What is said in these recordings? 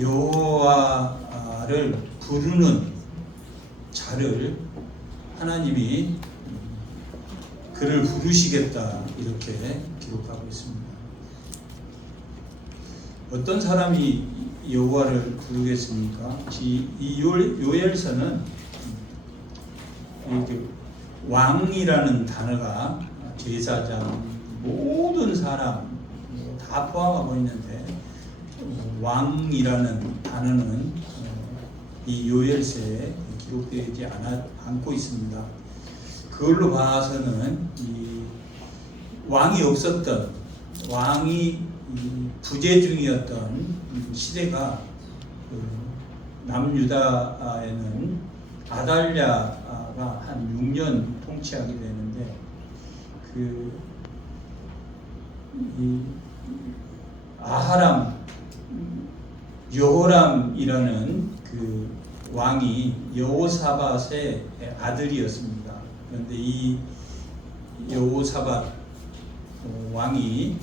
여호와를 부르는 자를 하나님이 그를 부르시겠다 이렇게 기록하고 있습니다. 어떤 사람이 여호와를 부르겠습니까? 이 요엘서는 왕이라는 단어가 제사장 모든 사람 다 포함하고 있는데 왕이라는 단어는 이 요엘서에 기록되지 않고 있습니다. 그걸로 봐서는 이 왕이 없었던 왕이 부재 중이었던 시대가 남유다에는 아달랴가 한 6년 통치하게 되는데 이 아하람 여호람이라는 그 왕이 여호사밧의 아들이었습니다. 그런데 이 여호사밧 왕이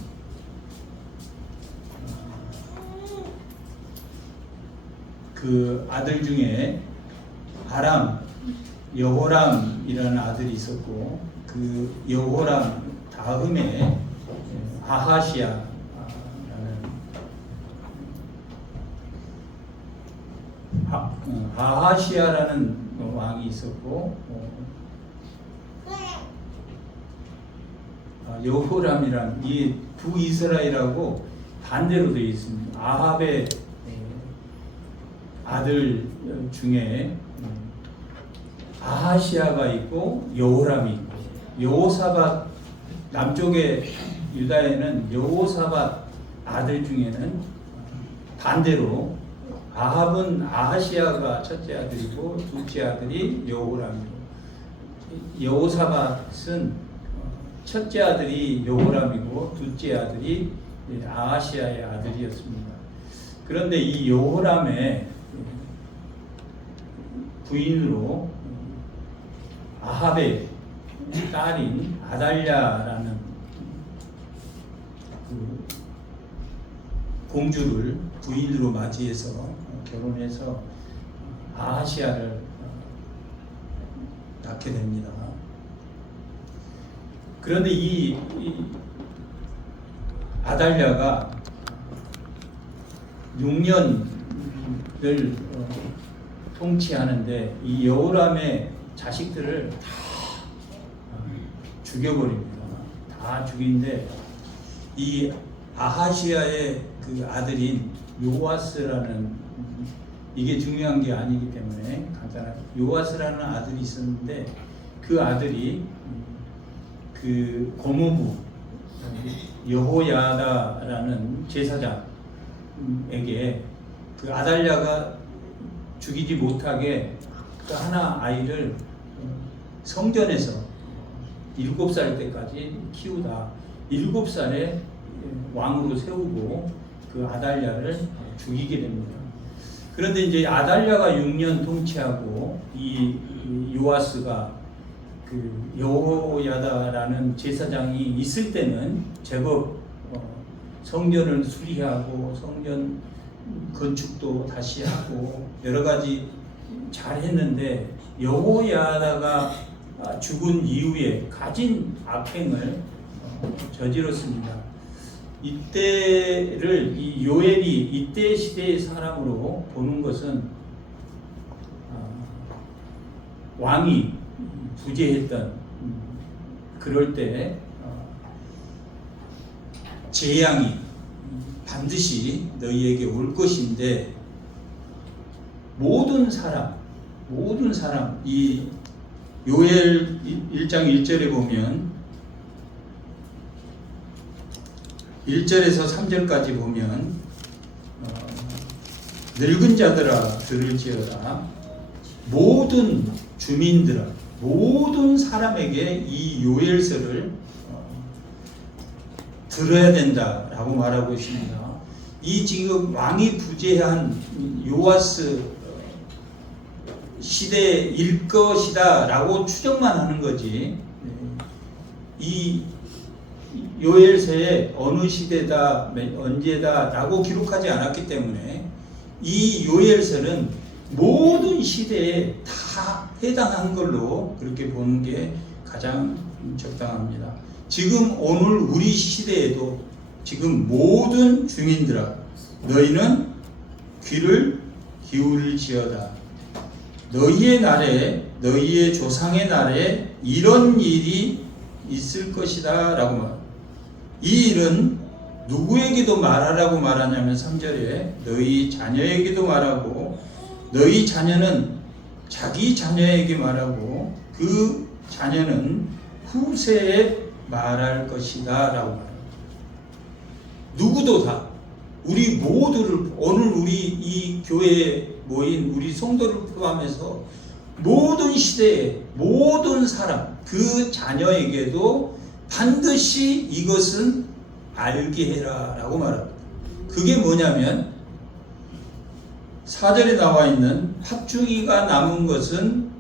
그 아들 중에 여호람이라는 아들이 있었고 그 여호람 다음에 아하시아라는 왕이 있었고 여호람이란 이 북이스라엘하고 반대로 되어 있습니다. 아합의 아들 중에 아하시아가 있고 여호람이 있고 여호사밧 남쪽의 유다에는 여호사밧 아들 중에는 반대로 아합은 아하시아가 첫째 아들이고 둘째 아들이 여호람이고 여호사밧은 첫째 아들이 여호람이고 둘째 아들이 아하시아의 아들이었습니다. 그런데 이 여호람의 부인으로 아합의 딸인 아달랴라는 그 공주를 부인으로 맞이해서 결혼해서 아하시아를 낳게 됩니다. 그런데 이 아달랴가 6년을 통치하는데 이 여호람의 자식들을 다 죽여버립니다. 다 죽인데 이 아하시아의 그 아들인 요아스라는 이게 중요한 게 아니기 때문에 간단하게 요아스라는 아들이 있었는데 그 아들이 그 고모부 여호야다라는 제사장에게 그 아달랴가 죽이지 못하게 그 하나 아이를 성전에서 7살 때까지 키우다 7살에 왕으로 세우고 그 아달랴를 죽이게 됩니다. 그런데 이제 아달랴가 6년 통치하고 이 요아스가 그 여호야다라는 제사장이 있을 때는 제법 성전을 수리하고 성전 건축도 다시 하고 여러 가지 잘 했는데 여호야다가 죽은 이후에 가진 악행을 저질렀습니다. 이때를 이 요엘이 이때 시대의 사람으로 보는 것은 왕이 부재했던 그럴 때 재앙이 반드시 너희에게 올 것인데 모든 사람 이 요엘 1장 1절에 보면 1절에서 3절까지 보면 늙은 자들아 들을지어다 모든 주민들아 모든 사람에게 이 요엘서를 들어야 된다라고 말하고 있습니다. 이 지금 왕이 부재한 요아스 시대일 것이다라고 추정만 하는 거지. 이 요엘서에 어느 시대다 언제다라고 기록하지 않았기 때문에 이 요엘서는 모든 시대에 다 해당한 걸로 그렇게 보는 게 가장 적당합니다. 지금 오늘 우리 시대에도 지금 모든 주민들아 너희는 귀를 기울일지어다. 너희의 날에 너희의 조상의 날에 이런 일이 있을 것이다 라고 말합니다. 이 일은 누구에게도 말하라고 말하냐면 3절에 너희 자녀에게도 말하고 너희 자녀는 자기 자녀에게 말하고 그 자녀는 후세에 말할 것이다 라고 말합니다. 누구도 다 우리 모두를 오늘 우리 이 교회에 모인 우리 성도를 포함해서 모든 시대에 모든 사람 그 자녀에게도 반드시 이것은 알게 해라 라고 말합니다. 그게 뭐냐면 4절에 나와 있는 팥죽이가 남은 것은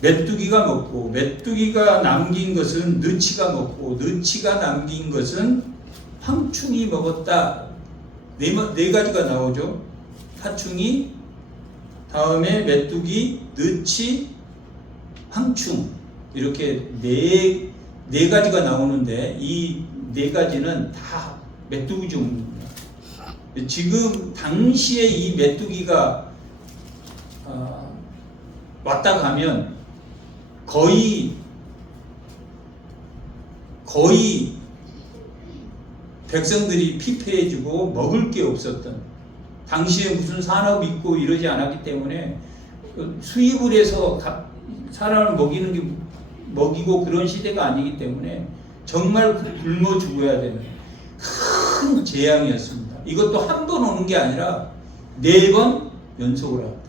메뚜기가 먹고 메뚜기가 남긴 것은 느치가 먹고 느치가 남긴 것은 황충이 먹었다. 네 가지가 나오죠. 팥충이, 다음에 메뚜기, 느치, 황충 이렇게 네 가지가 나오는데 이 네 가지는 다 메뚜기 종류입니다. 지금 당시에 이 메뚜기가 왔다 가면 거의 백성들이 피폐해지고 먹을 게 없었던 당시에 무슨 산업이 있고 이러지 않았기 때문에 수입을 해서 사람을 먹이고 그런 시대가 아니기 때문에 정말 굶어 죽어야 되는 큰 재앙이었습니다. 이것도 한 번 오는 게 아니라 4번 연속으로 왔다.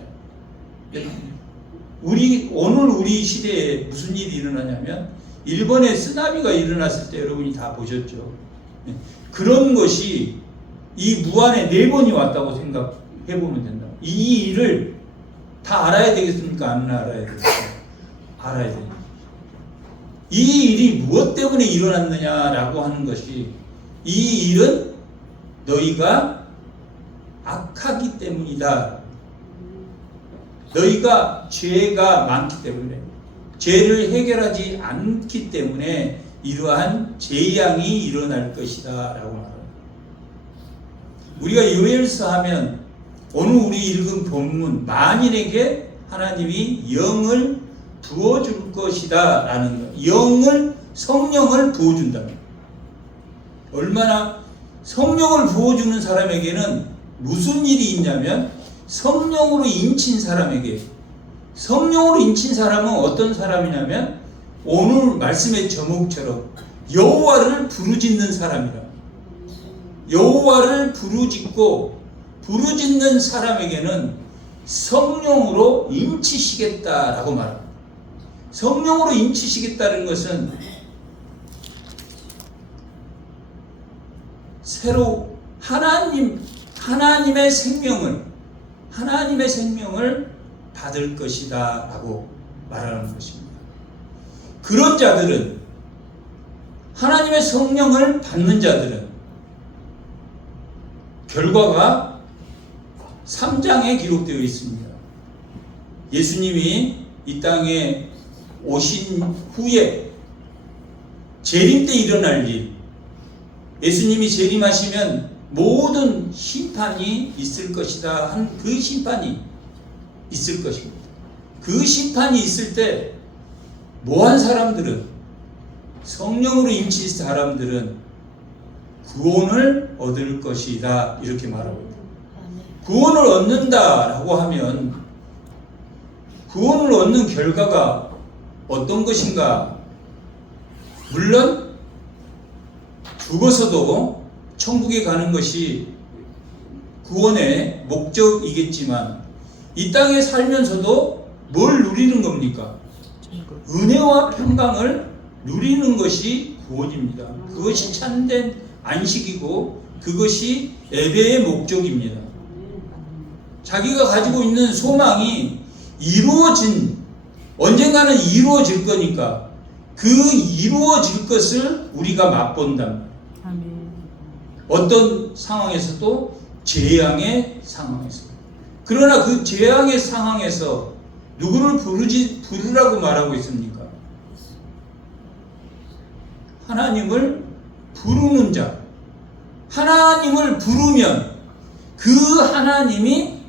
오늘 우리 시대에 무슨 일이 일어나냐면 일본에 쓰나미가 일어났을 때 여러분이 다 보셨죠. 그런 것이 이 무한에 4번이 왔다고 생각해보면 된다. 이 일을 다 알아야 되겠습니까? 안 알아야 되겠습니까? 알아야 됩니다. 이 일이 무엇 때문에 일어났느냐라고 하는 것이 이 일은 너희가 악하기 때문이다. 너희가 죄가 많기 때문에 죄를 해결하지 않기 때문에 이러한 재앙이 일어날 것이다 라고 말합니다. 우리가 요엘서 하면 오늘 우리 읽은 본문 만인에게 하나님이 영을 부어줄 것이다 라는 거. 성령을 부어준다. 얼마나 성령을 부어주는 사람에게는 무슨 일이 있냐면 성령으로 인친 사람에게 성령으로 인친 사람은 어떤 사람이냐면 오늘 말씀의 제목처럼 여호와를 부르짖는 사람이라. 여호와를 부르짖는 사람에게는 성령으로 인치시겠다라고 말합니다. 성령으로 인치시겠다는 것은 새로 하나님의 생명을 받을 것이다 라고 말하는 것입니다. 그런 자들은 하나님의 성령을 받는 자들은 결과가 3장에 기록되어 있습니다. 예수님이 이 땅에 오신 후에 재림 때 일어날 일, 예수님이 재림하시면 모든 심판이 있을 것이다 한 그 심판이 있을 것입니다. 그 심판이 있을 때 뭐한 사람들은 성령으로 인친 사람들은 구원을 얻을 것이다 이렇게 말합니다. 구원을 얻는다라고 하면 구원을 얻는 결과가 어떤 것인가? 물론 죽어서도 천국에 가는 것이 구원의 목적이겠지만 이 땅에 살면서도 뭘 누리는 겁니까? 은혜와 평강을 누리는 것이 구원입니다. 그것이 참된 안식이고 그것이 예배의 목적입니다. 자기가 가지고 있는 소망이 언젠가는 이루어질 거니까 그 이루어질 것을 우리가 맛본다. 어떤 상황에서도 재앙의 상황에서. 그러나 그 재앙의 상황에서 누구를 부르라고 말하고 있습니까? 하나님을 부르는 자. 하나님을 부르면 그 하나님이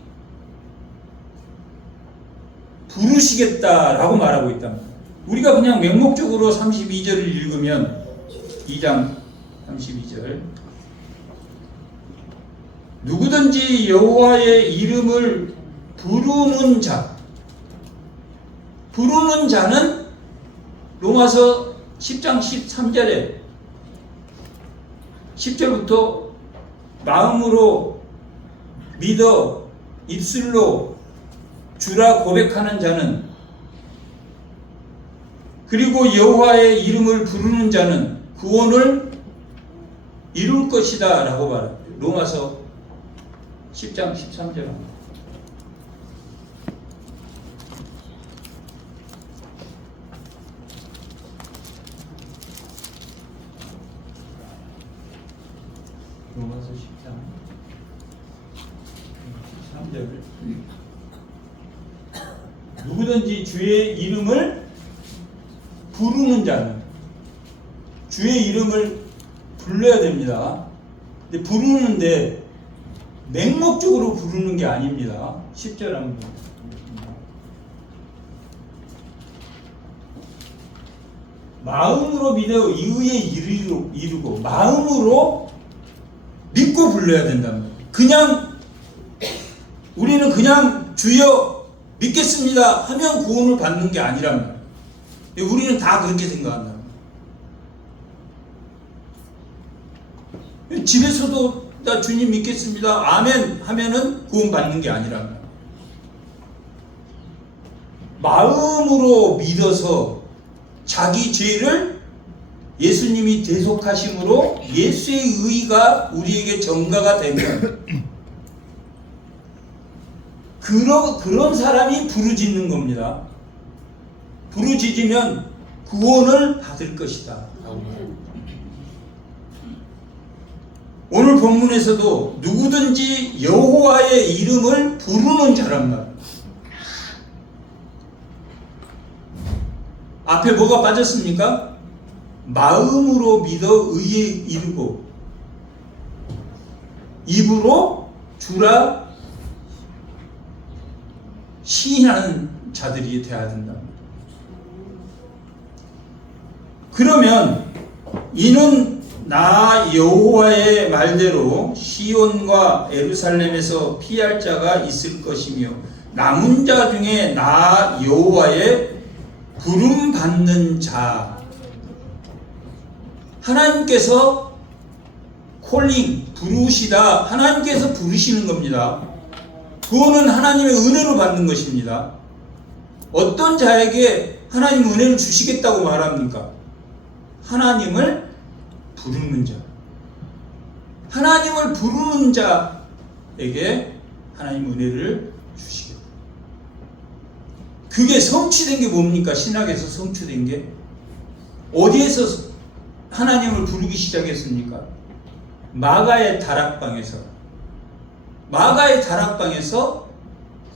부르시겠다라고 말하고 있답니다. 우리가 그냥 맹목적으로 32절을 읽으면 2장 32절 누구든지 여호와의 이름을 부르는 자, 부르는 자는 로마서 10장 13절에 10절부터 마음으로 믿어 입술로 주라 고백하는 자는, 그리고 여호와의 이름을 부르는 자는 구원을 이룰 것이다 라고 말합니다. 로마서 10장 13절. 로마서 10장 13절. 누구든지 주의 이름을 부르는 자는, 주의 이름을 불러야 됩니다. 근데 부르는데 맹목적으로 부르는 게 아닙니다. 10절 한번 마음으로 믿어 의에 이르고 마음으로 믿고 불러야 된답니다. 그냥 우리는 그냥 주여 믿겠습니다 하면 구원을 받는 게 아니란 말이에요. 우리는 다 그렇게 생각한다. 집에서도 나 주님 믿겠습니다 아멘 하면은 구원 받는 게 아니란 말이에요. 마음으로 믿어서 자기 죄를 예수님이 대속하심으로 예수의 의가 우리에게 전가가 되면 그런 사람이 부르짖는 겁니다. 부르짖으면 구원을 받을 것이다. 오늘 본문에서도 누구든지 여호와의 이름을 부르는 자란 말. 앞에 뭐가 빠졌습니까? 마음으로 믿어 의에 이르고 입으로 주라 시인하는 자들이 되어야 된다. 그러면 이는 나 여호와의 말대로 시온과 예루살렘에서 피할 자가 있을 것이며 남은 자 중에 나 여호와의 부름 받는 자, 하나님께서 콜링 부르시다, 하나님께서 부르시는 겁니다. 구원은 하나님의 은혜로 받는 것입니다. 어떤 자에게 하나님 은혜를 주시겠다고 말합니까? 하나님을 부르는 자, 하나님을 부르는 자에게 하나님 은혜를 주시겠다. 그게 성취된 게 뭡니까? 신학에서 성취된 게 어디에서 하나님을 부르기 시작했습니까? 마가의 다락방에서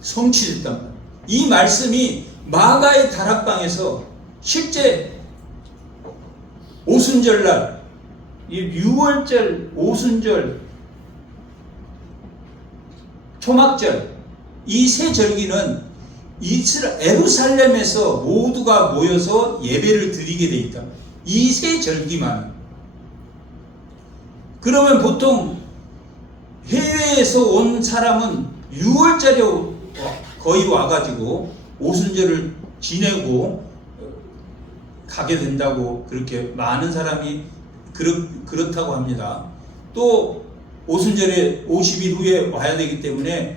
성취됐단 말이에요. 이 말씀이 마가의 다락방에서 실제 오순절날, 유월절, 오순절, 초막절, 이 세 절기는 예루살렘에서 모두가 모여서 예배를 드리게 돼 있다. 이 세 절기만. 그러면 보통 해외에서 온 사람은 6월절에 거의 와가지고 오순절을 지내고 가게 된다고, 그렇게 많은 사람이 그렇다고 합니다. 또 오순절에 50일 후에 와야 되기 때문에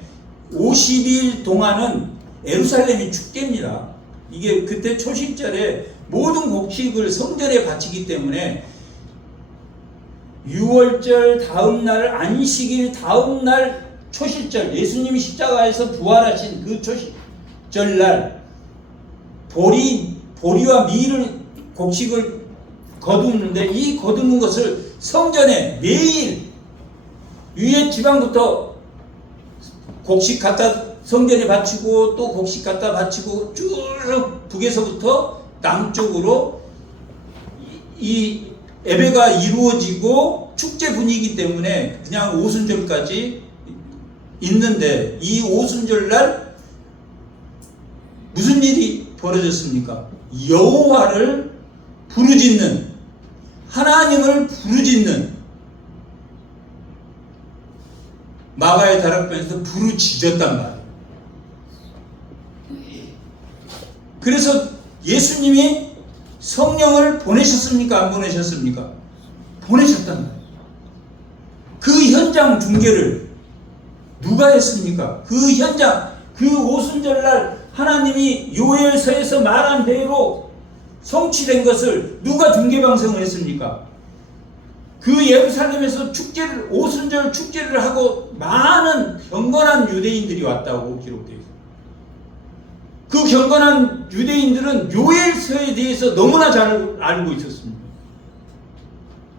50일 동안은 예루살렘이 축제입니다. 이게 그때 초식절에 모든 곡식을 성전에 바치기 때문에 6월절 다음 날, 안식일 다음 날 초실절, 예수님이 십자가에서 부활하신 그 초실절날 보리와 밀을 곡식을 거두는데, 이 거두는 것을 성전에 매일 위에 지방부터 곡식 갖다 성전에 바치고 또 곡식 갖다 바치고 쭉 북에서부터 남쪽으로 이 예배가 이루어지고 축제 분위기 때문에 그냥 오순절까지 있는데, 이 오순절날 무슨 일이 벌어졌습니까? 여호와를 부르짖는, 하나님을 부르짖는, 마가의 다락방에서 부르짖었단 말이에요. 그래서 예수님이 성령을 보내셨습니까? 안 보내셨습니까? 보내셨단 말이에요. 그 현장 중계를 누가 했습니까? 그 현장, 그 오순절날 하나님이 요엘서에서 말한 대로 성취된 것을 누가 중계방송을 했습니까? 그 예루살렘에서 축제를, 오순절 축제를 하고 많은 경건한 유대인들이 왔다고 기록되어 있습니다. 그 경건한 유대인들은 요엘서에 대해서 너무나 잘 알고 있었습니다.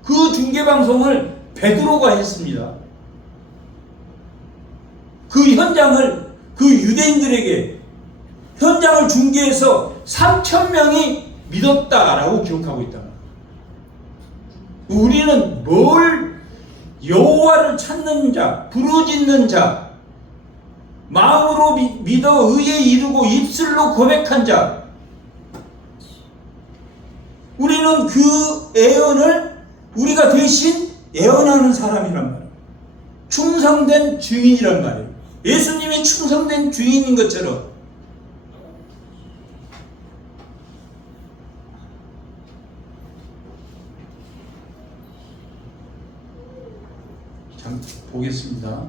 그 중계방송을 베드로가 했습니다. 그 현장을, 그 유대인들에게 현장을 중계해서 3,000명이 믿었다라고 기록하고 있다. 우리는 뭘, 여호와를 찾는 자, 부르짖는 자, 마음으로 믿어 의에 이르고 입술로 고백한 자, 우리는 그 애언을 우리가 대신 애언하는 사람이란 말이에요. 충성된 증인이란 말이에요. 예수님이 충성된 증인인 것처럼 보겠습니다.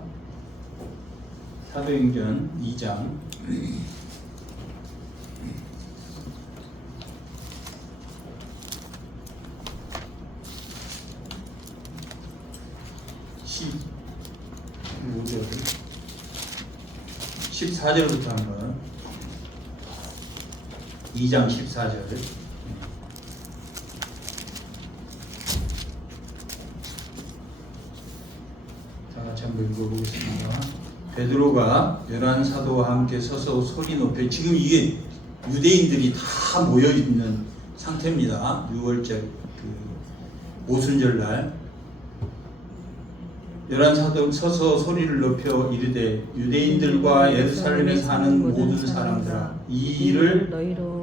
사도행전 2장 15절 14절부터 한번 2장 14절 같이 한번 읽어보겠습니다. 베드로가 11사도와 함께 서서 소리 높여, 지금 이게 유대인들이 다 모여있는 상태입니다. 6월절 오순절날 11사도 서서 소리를 높여 이르되 유대인들과 예루살렘에 사는 모든 사람들아, 이 일을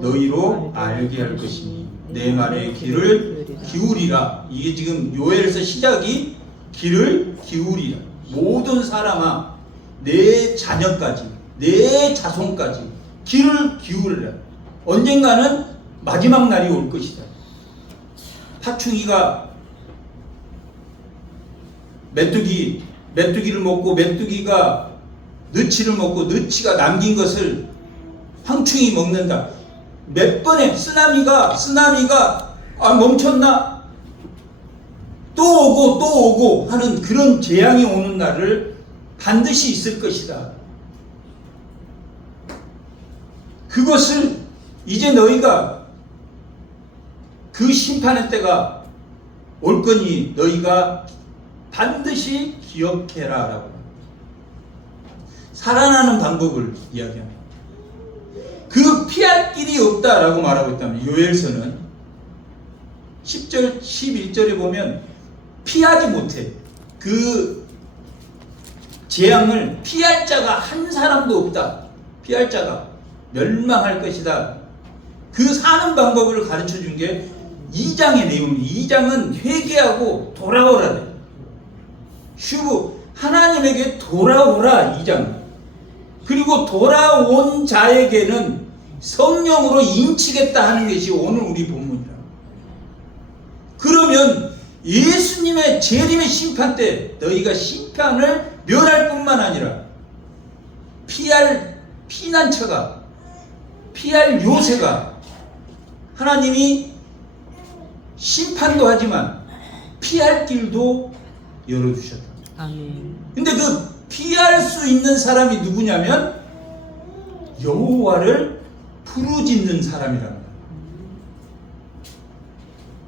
너희로 알게 할 것이니 내 말에 귀를 기울이라. 이게 지금 요엘서 시작이 귀를 기울이라. 모든 사람아, 내 자녀까지, 내 자손까지 귀를 기울이라. 언젠가는 마지막 날이 올 것이다. 파충이가 메뚜기를 먹고 메뚜기가 너치를 먹고 너치가 남긴 것을 황충이 먹는다. 몇 번의 쓰나미가 멈췄나? 또 오고 하는 그런 재앙이 오는 날을 반드시 있을 것이다. 그것을 이제 너희가 그 심판의 때가 올 거니 너희가 반드시 기억해라 라고 살아나는 방법을 이야기합니다. 그 피할 길이 없다라고 말하고 있다면, 요엘서는 10절 11절에 보면 피하지 못해. 그 재앙을 피할 자가 한 사람도 없다. 피할 자가 멸망할 것이다. 그 사는 방법을 가르쳐 준 게 2장의 내용입니다. 2장은 회개하고 돌아오라. 슈브, 하나님에게 돌아오라. 2장. 그리고 돌아온 자에게는 성령으로 인치겠다 하는 것이 오늘 우리 본문이다. 그러면 예수님의 재림의 심판 때 너희가 심판을 면할 뿐만 아니라 피할 피난처가, 피할 요새가, 하나님이 심판도 하지만 피할 길도 열어주셨다. 아멘. 근데 그 피할 수 있는 사람이 누구냐면 여호와를 부르짖는 사람이라는 거예요.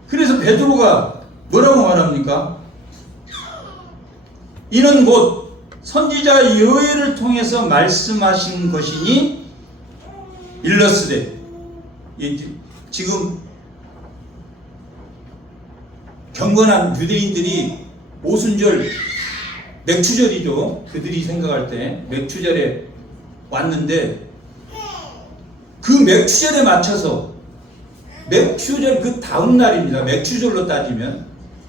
그래서 베드로가 뭐라고 말합니까? 이는 곧 선지자 여호엘을 통해서 말씀하신 것이니 일러스되. 지금 경건한 유대인들이 오순절, 맥추절이죠. 그들이 생각할 때 맥추절에 왔는데, 그 맥추절에 맞춰서, 맥추절 그 다음 날입니다. 맥추절로 따지면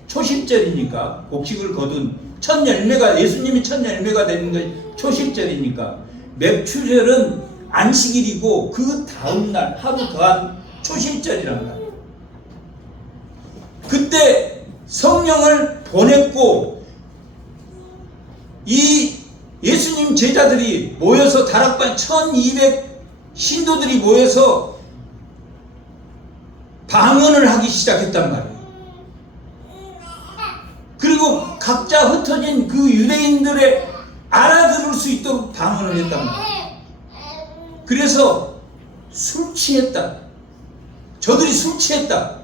초실절이니까, 곡식을 거둔 첫 열매가, 예수님이 첫 열매가 되는 게 초실절이니까, 맥추절은 안식일이고 그 다음 날 하루 더한 초실절이란 말이에요. 그때 성령을 보냈고, 이 예수님 제자들이 모여서, 다락방 1200 신도들이 모여서 방언을 하기 시작했단 말이에요. 그리고 각자 흩어진 그 유대인들의 알아들을 수 있도록 방언을 했단 말이에요. 그래서 술 취했다. 저들이 술 취했다.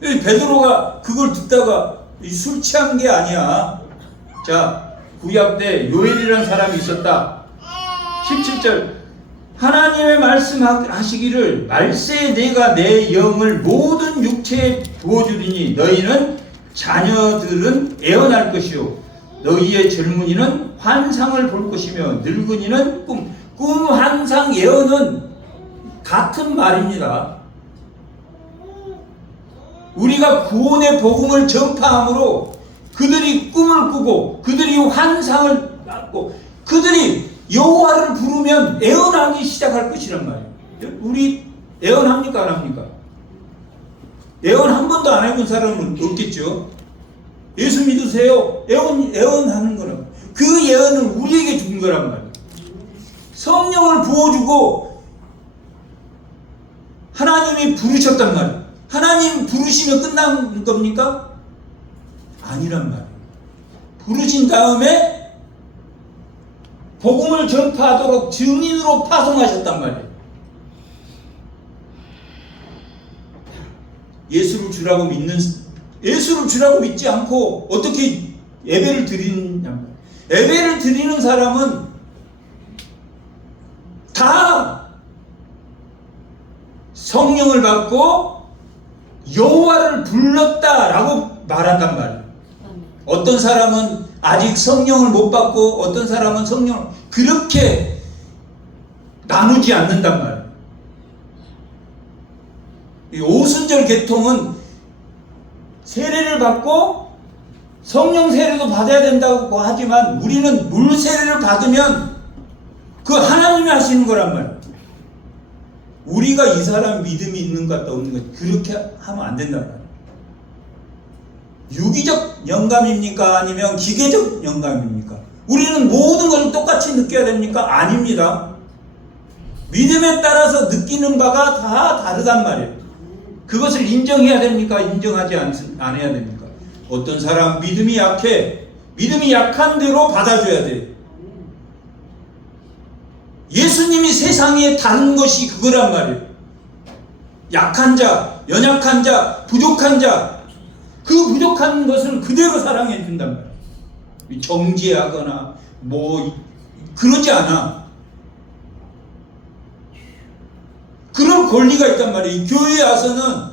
베드로가 그걸 듣다가 술 취한 게 아니야. 자, 구약 때 요엘이라는 사람이 있었다. 17절. 하나님의 말씀하시기를 말세에 내가 내 영을 모든 육체에 부어주리니 너희는 자녀들은 애어날 것이요 너희의 젊은이는 환상을 볼 것이며 늙은이는 꿈, 환상, 예언은 같은 말입니다. 우리가 구원의 복음을 전파함으로 그들이 꿈을 꾸고 그들이 환상을 갖고 그들이 여호와를 부르면 애언하기 시작할 것이란 말이에요. 우리 애언합니까? 안 합니까? 애언 한 번도 안 해본 사람은 없겠죠. 예수 믿으세요. 애언하는 거는 그 예언은 우리에게 준 거란 말이에요. 성령을 부어주고 하나님이 부르셨단 말이에요. 하나님 부르시면 끝난 겁니까? 아니란 말이에요. 부르신 다음에 복음을 전파하도록 증인으로 파송하셨단 말이에요. 예수를 주라고 믿지 않고 어떻게 예배를 드리느냐. 예배를 드리는 사람은 다 성령을 받고 여호와를 불렀다라고 말한단 말이에요. 어떤 사람은 아직 성령을 못 받고 어떤 사람은 성령을 그렇게 나누지 않는단 말이에요. 이 오순절 계통은 세례를 받고 성령 세례도 받아야 된다고 하지만 우리는 물 세례를 받으면 그 하나님이 하시는 거란 말이에요. 우리가 이 사람 믿음이 있는 것 같다 없는 것 그렇게 하면 안 된단 말이에요. 유기적 영감입니까? 아니면 기계적 영감입니까? 우리는 모든 걸 똑같이 느껴야 됩니까? 아닙니다. 믿음에 따라서 느끼는 바가 다 다르단 말이에요. 그것을 인정해야 됩니까? 인정하지 않아야 됩니까? 어떤 사람 믿음이 약해. 믿음이 약한 대로 받아줘야 돼. 예수님이 세상에 다른 것이 그거란 말이에요. 약한 자, 연약한 자, 부족한 자, 그 부족한 것을 그대로 사랑해 준단 말이에요. 정지하거나 그러지 않아. 그런 권리가 있단 말이에요. 교회에 와서는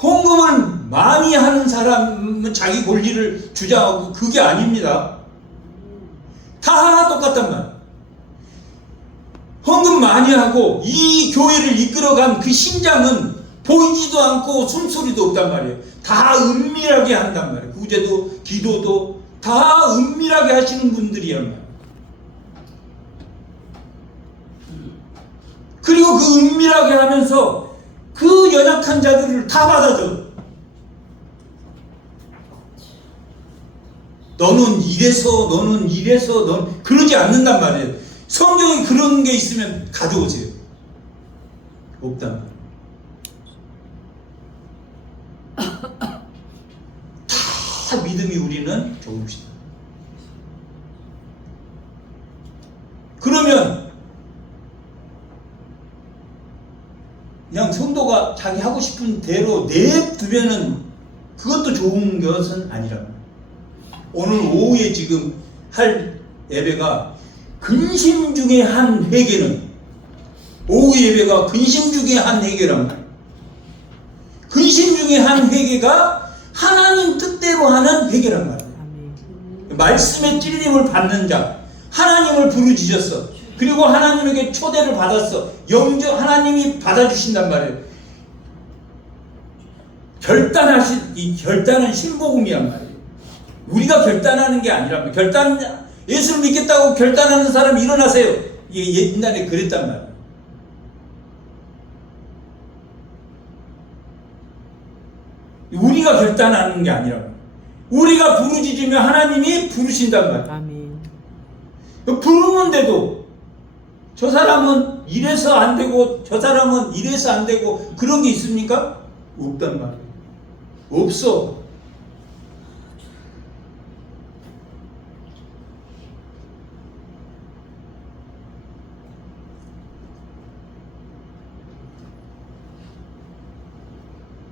헌금을 많이 하는 사람은 자기 권리를 주장하고 그게 아닙니다. 다 똑같단 말이에요. 헌금 많이 하고 이 교회를 이끌어간 그 심장은 보이지도 않고 숨소리도 없단 말이에요. 다 은밀하게 한단 말이에요. 구제도 기도도 다 은밀하게 하시는 분들이란 말이에요. 그리고 그 은밀하게 하면서 그 연약한 자들을 다 받아줘. 너는 이래서 너는 그러지 않는단 말이에요. 성경에 그런 게 있으면 가져오세요. 없단 말이에요. 다 믿음이 우리는 조금씩. 그러면 그냥 성도가 자기 하고 싶은 대로 냅두면은 그것도 좋은 것은 아니라 오늘 오후에 지금 할 예배가 근심 중에 한 회개는, 오후 예배가 근심 중에 한 회개란 말이에요. 근심 중에 한 회개가 하나님 뜻대로 하는 회개란 말이에요. 말씀의 찔림을 받는 자, 하나님을 부르짖었어. 그리고 하나님에게 초대를 받았어. 하나님이 받아주신단 말이에요. 이 결단은 신복음이란 말이에요. 우리가 결단하는 게 아니라, 예수를 믿겠다고 결단하는 사람 일어나세요. 이게 옛날에 그랬단 말이에요. 우리가 결단하는 게 아니라, 우리가 부르짖으면 하나님이 부르신단 말이에요. 아멘. 부르는데도 저 사람은 이래서 안 되고 저 사람은 이래서 안 되고 그런 게 있습니까? 없단 말이에요. 없어.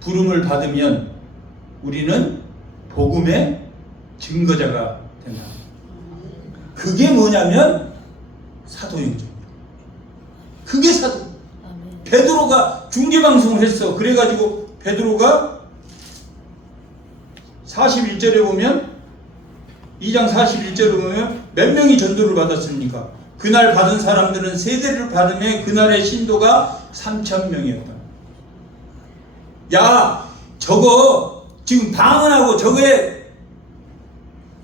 부름을 받으면 우리는 복음의 증거자가 된다. 그게 뭐냐면 사도행전. 그게 사도. 베드로가 중계방송을 했어. 그래가지고 베드로가 41절에 보면, 2장 41절에 보면 몇 명이 전도를 받았습니까? 그날 받은 사람들은 세대를 받음에 그날의 신도가 3,000명이었다. 야, 저거 지금 방언하고 저게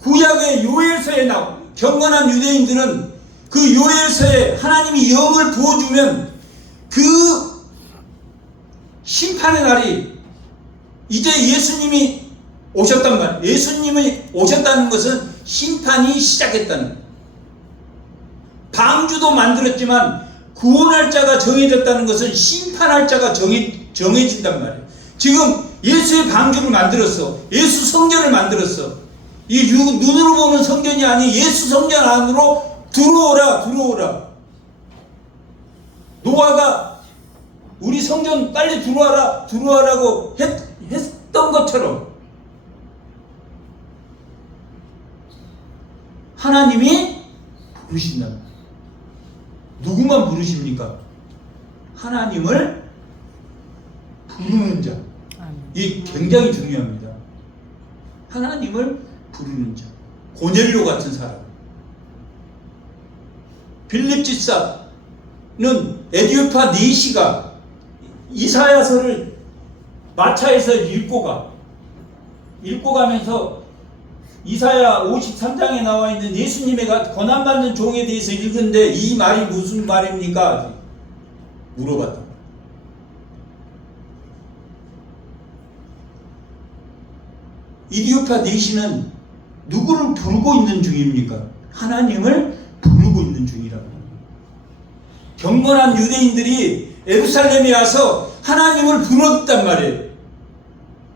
구약의 요엘서에 경건한 유대인들은 그 요엘서에 하나님이 영을 부어주면 그 심판의 날이 이제 예수님이 오셨단 말이에요. 예수님이 오셨다는 것은 심판이 시작했다는 거예요. 방주도 만들었지만 구원할 자가 정해졌다는 것은 심판할 자가 정해진단 말이에요. 지금 예수의 방주를 만들었어. 예수 성전을 만들었어. 이 눈으로 보는 성전이 아닌 예수 성전 안으로 들어오라. 노아가 우리 성전 빨리 들어와라고 했던 것처럼 하나님이 부르신다. 누구만 부르십니까? 하나님을 부르는 자. 이 굉장히 중요합니다. 하나님을 부르는 자. 고넬료 같은 사람. 빌립 집사는 에디오파 네시가 이사야서를 마차에서 읽고 가면서 이사야 53장에 나와 있는 예수님의 고난받는 종에 대해서 읽은데 이 말이 무슨 말입니까? 물어봤다. 에디오파 네시는 누구를 부르고 있는 중입니까? 하나님을 부르고 있는 중이라고. 경건한 유대인들이 예루살렘에 와서 하나님을 불렀단 말이에요.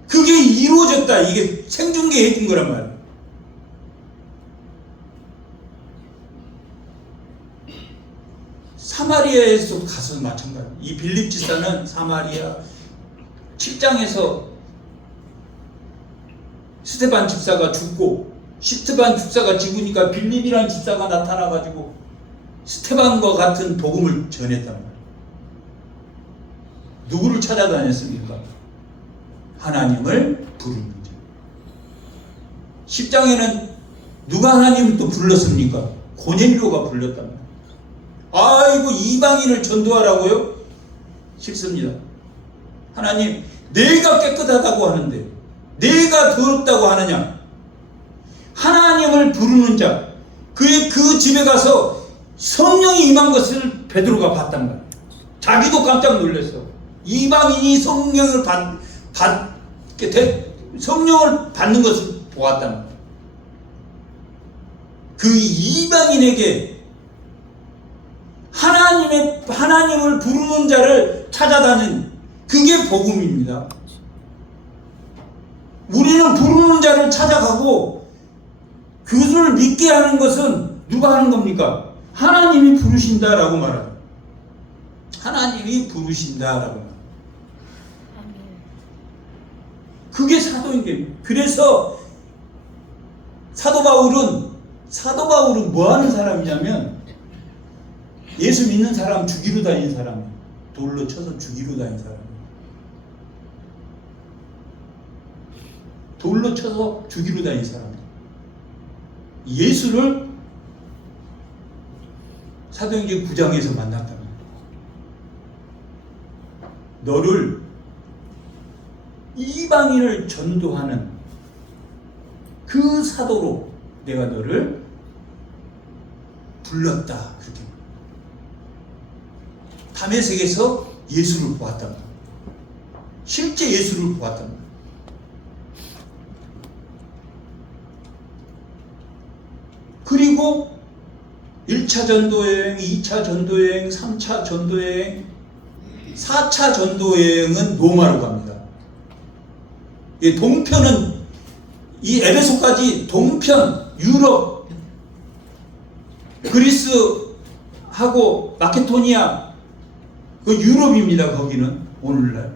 그게 이루어졌다. 이게 생중계 해준 거란 말이에요. 사마리아에서 가서 마찬가지. 이 빌립 집사는 사마리아 7장에서 스테반 집사가 죽고, 스테반 집사가 죽으니까 빌립이라는 집사가 나타나가지고 스테반과 같은 복음을 전했단 말이에요. 누구를 찾아다녔습니까? 하나님을 부르는 자. 10장에는 누가 하나님을 또 불렀습니까? 고넬료가 불렀단 말이에요. 아이고, 이방인을 전도하라고요? 싫습니다. 하나님, 내가 깨끗하다고 하는데 내가 더럽다고 하느냐? 하나님을 부르는 자, 그 집에 가서 성령이 임한 것을 베드로가 봤단 말이에요. 자기도 깜짝 놀랐어. 이방인이 성령을 성령을 받는 것을 보았단 말이에요. 그 이방인에게 하나님을 부르는 자를 찾아다니는 그게 복음입니다. 우리는 부르는 자를 찾아가고 그것을 믿게 하는 것은 누가 하는 겁니까? 하나님이 부르신다라고 말합니다. 하나님이 부르신다라고 말합니다. 그게 사도행전입니다. 그래서 사도 바울은 뭐 하는 사람이냐면 예수 믿는 사람 죽이러 다니는 사람이에요. 돌로 쳐서 죽이러 다니는 사람이에요. 돌로 쳐서 죽이러 다니는 사람이에요. 예수를 사도행전 9장에서 만났다. 너를 이방인을 전도하는 그 사도로 내가 너를 불렀다. 그렇게. 다메섹에서 예수를 보았단 말이야. 실제 예수를 보았단 말이야. 그리고 1차 전도여행, 2차 전도여행, 3차 전도여행, 4차 전도여행은 로마로 갑니다. 동편은 이 에베소까지 동편, 유럽, 그리스하고 마케도니아, 그 유럽입니다. 거기는 오늘날.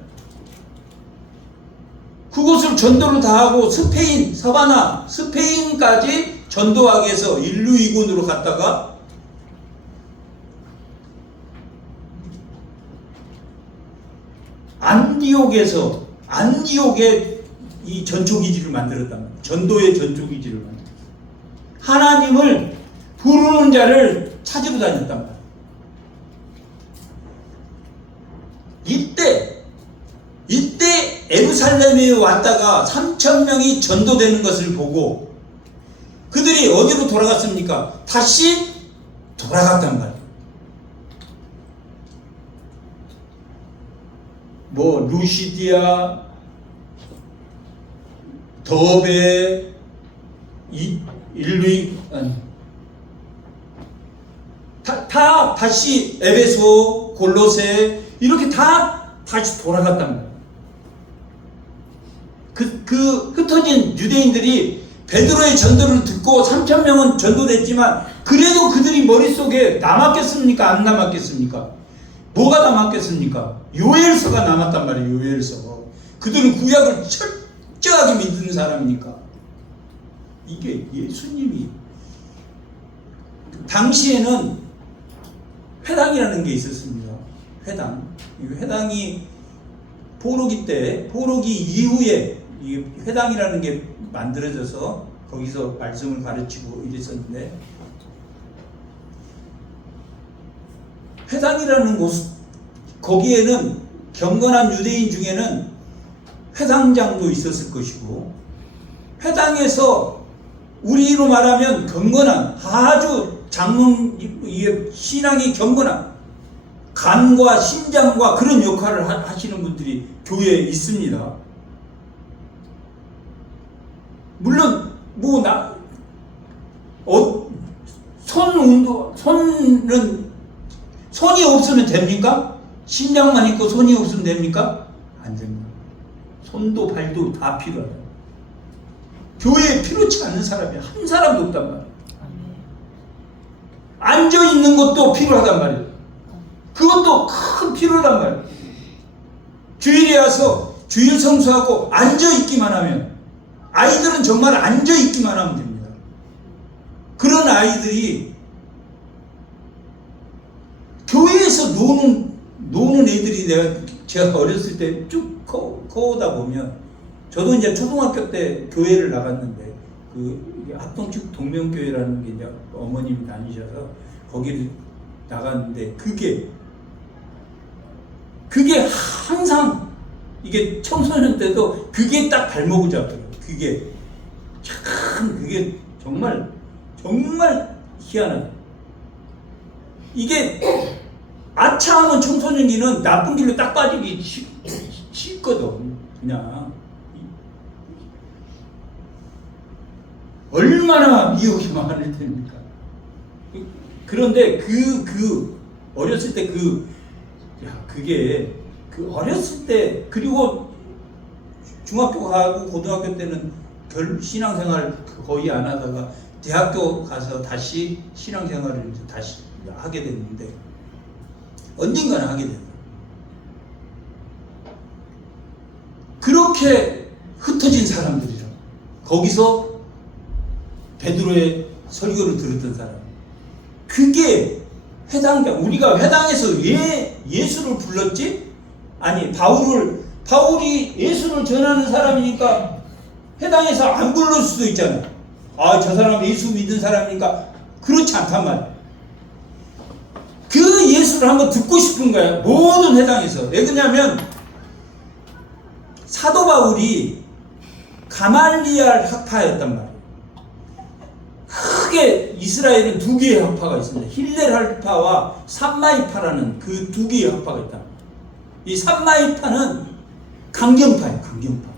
그곳을 전도를 다 하고 스페인, 사바나, 스페인까지 전도하기 위해서 인류 2군으로 갔다가 안디옥에 이 전초기지를 만들었단 말이에요. 전도의 전초기지를 만들었어요. 하나님을 부르는 자를 찾으러 다녔단 말이에요. 이때 예루살렘에 왔다가 3,000명이 전도되는 것을 보고 그들이 어디로 돌아갔습니까? 다시 돌아갔단 말이에요. 뭐 루시디아, 더베, 다시 에베소, 골로새 이렇게 다시 돌아갔단 말이에요. 그 흩어진 유대인들이 베드로의 전도를 듣고 3,000명은 전도됐지만 그래도 그들이 머릿속에 남았겠습니까? 안 남았겠습니까? 뭐가 남았겠습니까? 요엘서가 남았단 말이에요. 요엘서. 그들은 구약을 철저하게 믿는 사람이니까. 이게 예수님이 당시에는 회당이라는 게 있었습니다. 회당이 포로기 이후에 이 회당이라는 게 만들어져서 거기서 말씀을 가르치고 이랬었는데, 회당이라는 곳, 거기에는 경건한 유대인 중에는 회당장도 있었을 것이고, 회당에서 우리로 말하면 경건한, 아주 신앙이 경건한 간과 심장과 그런 역할을 하시는 분들이 교회에 있습니다. 물론 손이 없으면 됩니까? 심장만 있고 손이 없으면 됩니까? 안 됩니다. 손도 발도 다 필요하다. 교회에 필요치 않은 사람이 한 사람도 없단 말이에요. 앉아 있는 것도 필요하단 말이에요. 그것도 큰 필요란 말이에요. 주일에 와서 주일 성수하고 앉아 있기만 하면, 아이들은 정말 앉아 있기만 하면 됩니다. 그런 아이들이 교회에서 노는 애들이 제가 어렸을 때 쭉 커오다 보면, 저도 이제 초등학교 때 교회를 나갔는데, 합동축 동명교회라는 게 이제 어머님이 다니셔서 거기를 나갔는데, 그게 항상 이게 청소년 때도 그게 딱 발목을 잡더라고요. 그게 정말 희한하다. 이게 아차하면 청소년기는 나쁜 길로 딱 빠지기 쉽거든. 그냥 얼마나 미혹이 많을 테니까. 그런데 어렸을 때 그게 어렸을 때, 그리고 중학교 가고 고등학교 때는 별 신앙생활 거의 안 하다가 대학교 가서 다시 신앙생활을 다시 하게 됐는데, 언젠가는 하게 된다. 그렇게 흩어진 사람들이라 거기서 베드로의 설교를 들었던 사람. 그게 회당장. 우리가 회당에서 왜 예수를 불렀지? 아니, 바울이 예수를 전하는 사람이니까 회당에서 안 불렀을 수도 있잖아. 아, 저 사람 예수 믿는 사람이니까. 그렇지 않단 말이야. 그 예수를 한번 듣고 싶은 거야. 모든 회당에서. 왜 그러냐면 사도 바울이 가말리알 학파였단 말이에요. 크게 이스라엘은 두 개의 학파가 있습니다. 힐렐 학파와 삼마이파라는 그 두 개의 학파가 있다. 이 삼마이파는 강경파예요. 강경파.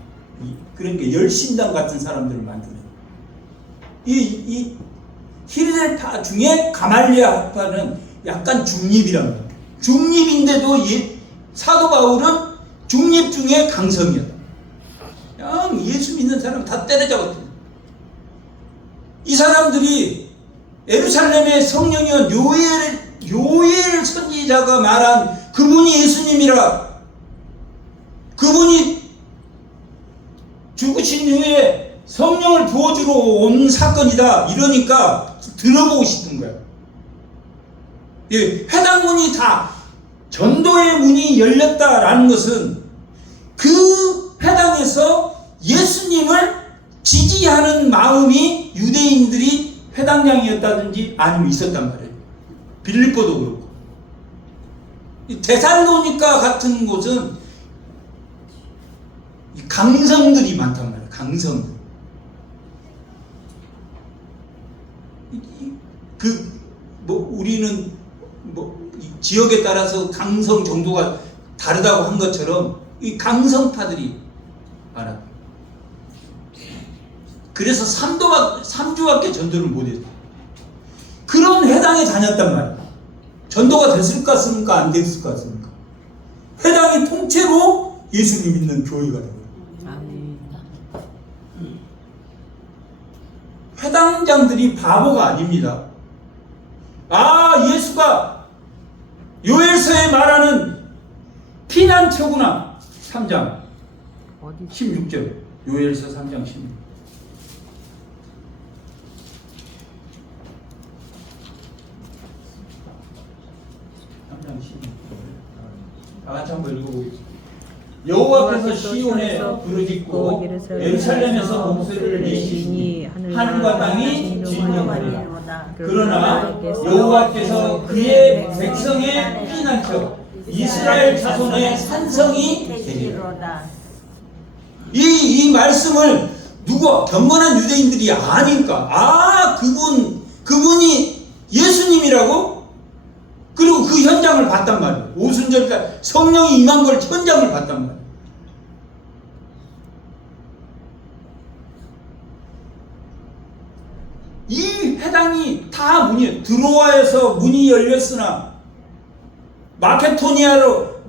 그러니까 열심당 같은 사람들을 만드는. 이 힐렐파 중에 가말리알 학파는 약간 중립이란 말이에요. 중립인데도 사도 바울은 중립 중에 강성이었다. 그냥 예수 믿는 사람 다 때려잡았다. 이 사람들이 예루살렘의 성령이온 요엘 선지자가 말한 그분이 예수님이라, 그분이 죽으신 후에 성령을 부어주러 온 사건이다, 이러니까 들어보고 싶은 거야. 회당문이 다 전도의 문이 열렸다라는 것은 그 회당에서 예수님을 지지하는 마음이 유대인들이 회당장이었다든지 아니면 있었단 말이에요. 빌립보도 그렇고. 데살로니가 같은 곳은 강성들이 많단 말이에요. 강성들. 우리는 지역에 따라서 강성 정도가 다르다고 한 것처럼 이 강성파들이 많아. 그래서 3주밖에 전도를 못했어. 그런 회당에 다녔단 말이야. 전도가 됐을 것 같습니까? 안 됐을 것 같습니까? 회당이 통째로 예수님 믿는 교회가 되고. 회당장들이 바보가 아닙니다. 아, 예수가 요엘서에 말하는 피난처구나. 3장 16절. 요엘서 3장 16절. 다 같이 한번 읽어보겠습니다. 여호와께서 시온에 부르짖고 예루살렘에서 목소리를 내시니 하늘과 땅이 진동하리로다. 그러나 여호와께서 그의 백성의 피난처 이스라엘 자손의 산성이 되리로다. 이 말씀을 누가 경건한 유대인들이 아니까, 아, 그분이 예수님이라고? 그리고 그 현장을 봤단 말이에요. 오순절까지 성령이 임한 걸 현장을 봤단 말이에요. 이 회당이 다 드로아에서 문이 열렸으나 마케도니아로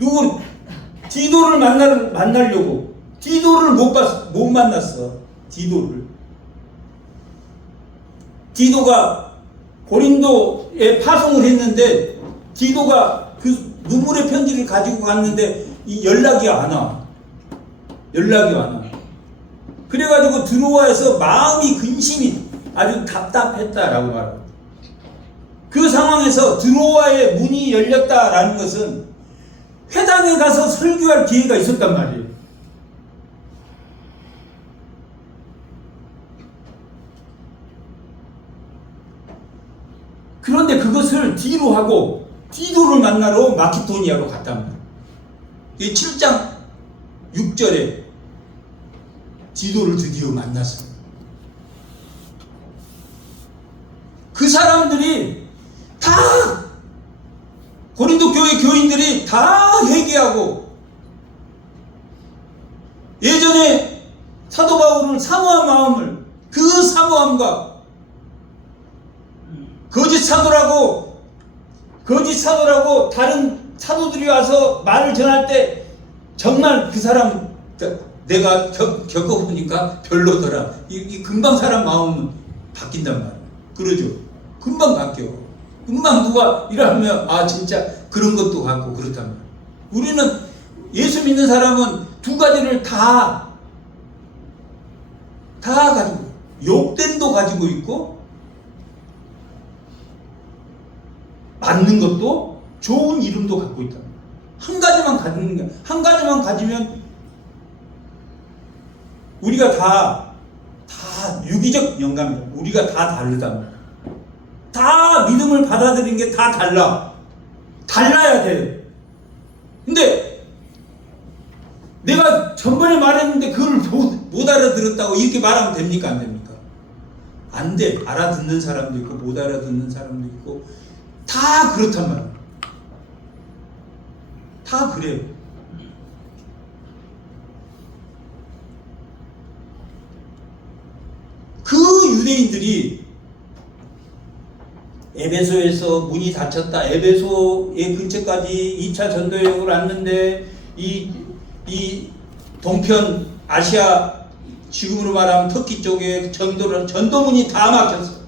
디도를 만나려고 디도를 못 만났어. 디도가 고린도에 파송을 했는데 디도가 그 눈물의 편지를 가지고 갔는데 연락이 안 와. 그래가지고 드로아에서 마음이 근심이 아주 답답했다라고 말합니다. 그 상황에서 드로아의 문이 열렸다라는 것은 회당에 가서 설교할 기회가 있었단 말이에요. 그런데 그것을 뒤로 하고 디도를 만나러 마케도니아로 갔단 말이에요. 이 7장 6절에 디도를 드디어 만났어요. 그 사람들이 다 고린도 교회 교인들이 다 회개하고 예전에 사도 바울을 사모한 마음을 그 사모함과 거짓 사도라고 다른 사도들이 와서 말을 전할 때 정말 그 사람 내가 겪어보니까 별로더라. 이 금방 사람 마음은 바뀐단 말이야. 그러죠. 금방 바뀌어. 금방 누가 이러면 아 진짜 그런 것도 같고 그렇단 말이야. 우리는 예수 믿는 사람은 두 가지를 다 가지고 욕됨도 가지고 있고 맞는 것도 좋은 이름도 갖고 있다. 한 가지만 가지는 게, 한 가지만 가지면 우리가 다 유기적 영감이다. 우리가 다 다르다. 다 믿음을 받아들이는 게 다 달라야 돼. 근데 내가 전번에 말했는데 그걸 못 알아들었다고 이렇게 말하면 됩니까? 안 됩니까? 안 돼. 알아듣는 사람도 있고 못 알아듣는 사람도 있고 다 그렇단 말이야. 다 그래요. 그 유대인들이 에베소에서 문이 닫혔다. 에베소의 근처까지 2차 전도여행을 왔는데 이 동편 아시아, 지금으로 말하면 터키 쪽에 전도문이 다 막혔어.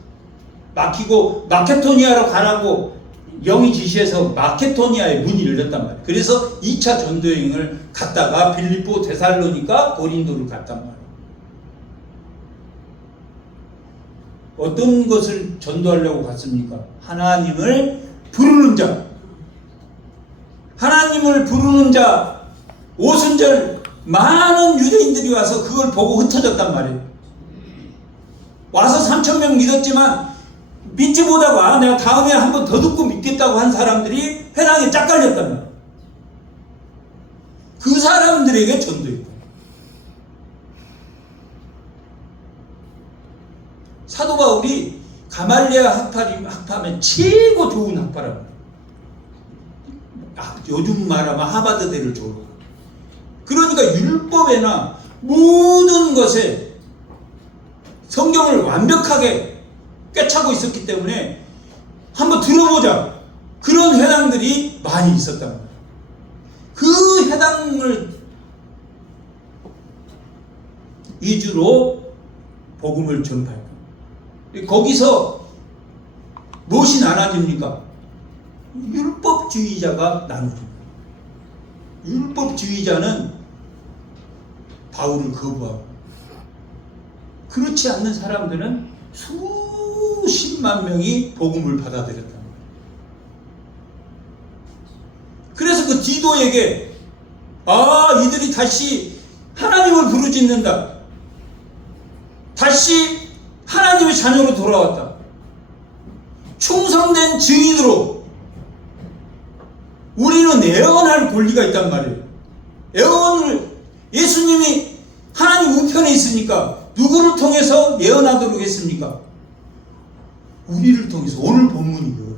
막히고 마케도니아로 가라고 영이 지시해서 마케도니아의 문이 열렸단 말이야. 그래서 2차 전도여행을 갔다가 빌립보, 데살로니가, 고린도를 갔단 말이야. 어떤 것을 전도하려고 갔습니까? 하나님을 부르는 자. 하나님을 부르는 자. 오순절 많은 유대인들이 와서 그걸 보고 흩어졌단 말이에요. 와서 3,000명 믿었지만 믿지 못하고 내가 다음에 한 번 더 듣고 믿겠다고 한 사람들이 회당에 짝 깔렸단 말이에요. 그 사람들에게 전도했다. 사도 바울이 가말리아 학파면 최고 좋은 학파랍니다. 요즘 말하면 하버드대를 졸업. 그러니까 율법에나 모든 것에 성경을 완벽하게 꿰차고 있었기 때문에 한번 들어보자. 그런 회당들이 많이 있었단 말이에요. 그 회당을 위주로 복음을 전파해요. 거기서 무엇이 나눠집니까? 율법주의자가 나눠집니다. 율법주의자는 바울을 거부하고, 그렇지 않는 사람들은 수십만 명이 복음을 받아들였단 말이에요. 그래서 그 디도에게 이들이 다시 하나님을 부르짖는다. 다시 하나님의 자녀로 돌아왔다. 충성된 증인으로 우리는 애언할 권리가 있단 말이에요. 애언을, 예수님이 하나님 우편에 있으니까 누구를 통해서 예언하도록 했습니까? 우리를 통해서. 오늘 본문이 그거예요.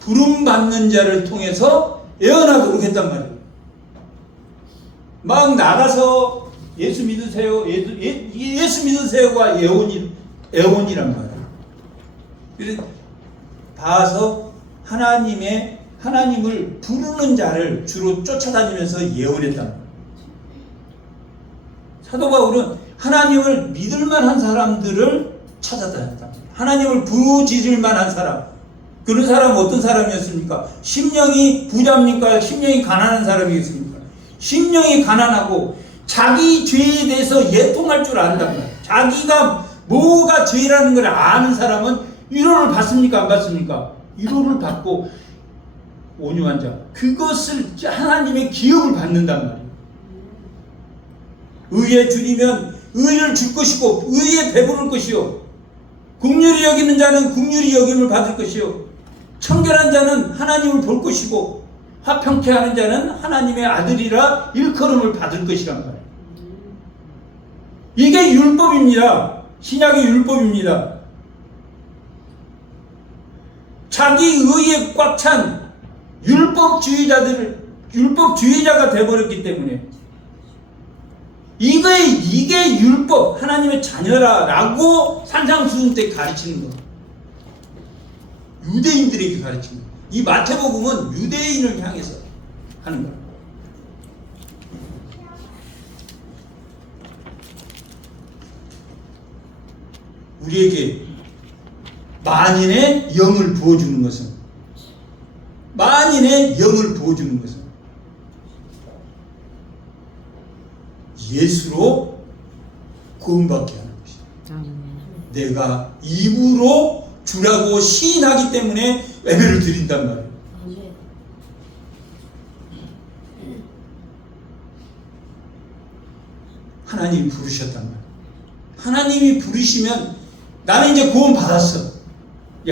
부름받는 자를 통해서 예언하도록 했단 말이에요. 막 나가서 예수 믿으세요. 예수 믿으세요가 애원이란 말이에요. 그래서 봐서 하나님을 부르는 자를 주로 쫓아다니면서 예언했단 말이에요. 사도 바울은 하나님을 믿을 만한 사람들을 찾아다녔다. 하나님을 부르짖을 만한 사람. 그런 사람은 어떤 사람이었습니까? 심령이 부자입니까? 심령이 가난한 사람이겠습니까? 심령이 가난하고 자기 죄에 대해서 예통할 줄 안단 말이에요. 자기가 뭐가 죄라는 걸 아는 사람은 위로를 받습니까? 안 받습니까? 위로를 받고 온유한 자. 그것을 하나님의 기업을 받는단 말이에요. 의에 줄이면 의를 줄 것이고 의에 배부를 것이요. 긍휼히 여기는 자는 긍휼히 여김을 받을 것이요. 청결한 자는 하나님을 볼 것이고 화평케 하는 자는 하나님의 아들이라 일컬음을 받을 것이란 말이에요. 이게 율법입니다. 신약의 율법입니다. 자기 의에 꽉 찬 율법주의자가 되어버렸기 때문에 이게 율법, 하나님의 자녀라라고 산상수훈 때 가르치는 거. 유대인들에게 가르치는 거. 이 마태복음은 유대인을 향해서 하는 거예요. 우리에게 만인의 영을 부어주는 것은, 것은, 예수로 구원받게 하는 것이다. 아멘. 내가 입으로 주라고 시인하기 때문에 예배를 드린단 말이에요. 하나님이 부르셨단 말이에요. 하나님이 부르시면 나는 이제 구원 받았어.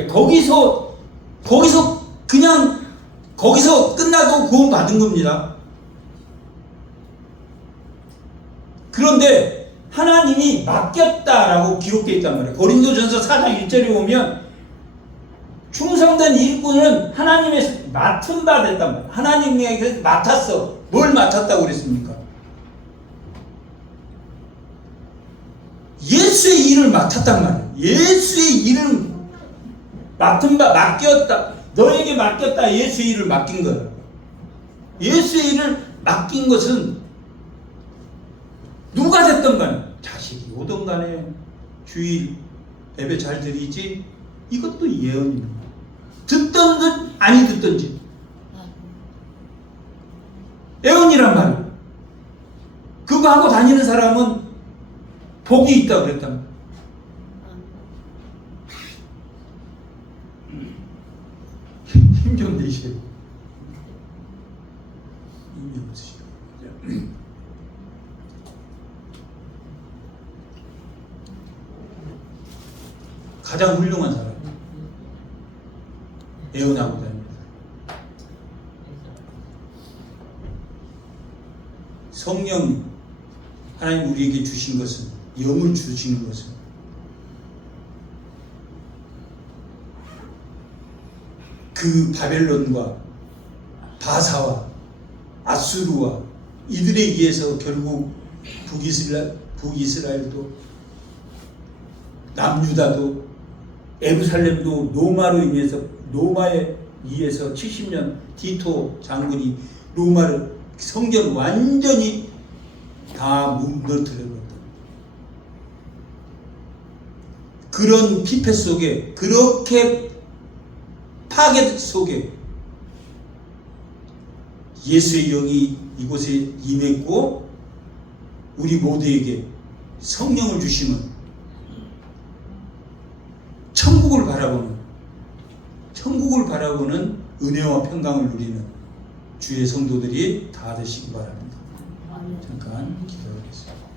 거기서 그냥 거기서 끝나도 구원 받은 겁니다. 그런데 하나님이 맡겼다라고 기록되어 있단 말이에요. 고린도전서 4장 1절에 보면 충성된 일꾼은 하나님에서 맡은 바 됐단 말이에요. 하나님에게 맡았어. 뭘 맡았다고 그랬습니까? 예수의 일을 맡았단 말이에요. 예수의 일을 맡은 바, 맡겼다. 너에게 맡겼다. 예수의 일을 맡긴 거예요. 예수의 일을 맡긴 것은 누가 됐든 간에, 자식이 오든 간에 주일 예배 잘 드리지, 이것도 예언입니다. 듣든지 아니 듣든지 예언이란 말이에요. 그거 하고 다니는 사람은 복이 있다고 그랬단 말이에요. 힘 좀 내셔야 돼요. 힘이 없으시죠. 가장 훌륭한 사람, 예언하고 다닙니다. 성령, 하나님 우리에게 주신 것은, 영을 주시는 것은 그 바벨론과 바사와 아수르와 이들에 의해서 결국 북이스라엘도 남유다도 예루살렘도 로마에 의해서 70년 티토 장군이 로마를 성전 완전히 다 무너뜨렸다. 그런 피폐 속에, 그렇게 파괴 속에 예수의 영이 이곳에 임했고 우리 모두에게 성령을 주시면 천국을 바라보는 은혜와 평강을 누리는 주의 성도들이 다 되시기 바랍니다. 잠깐 기도하겠습니다.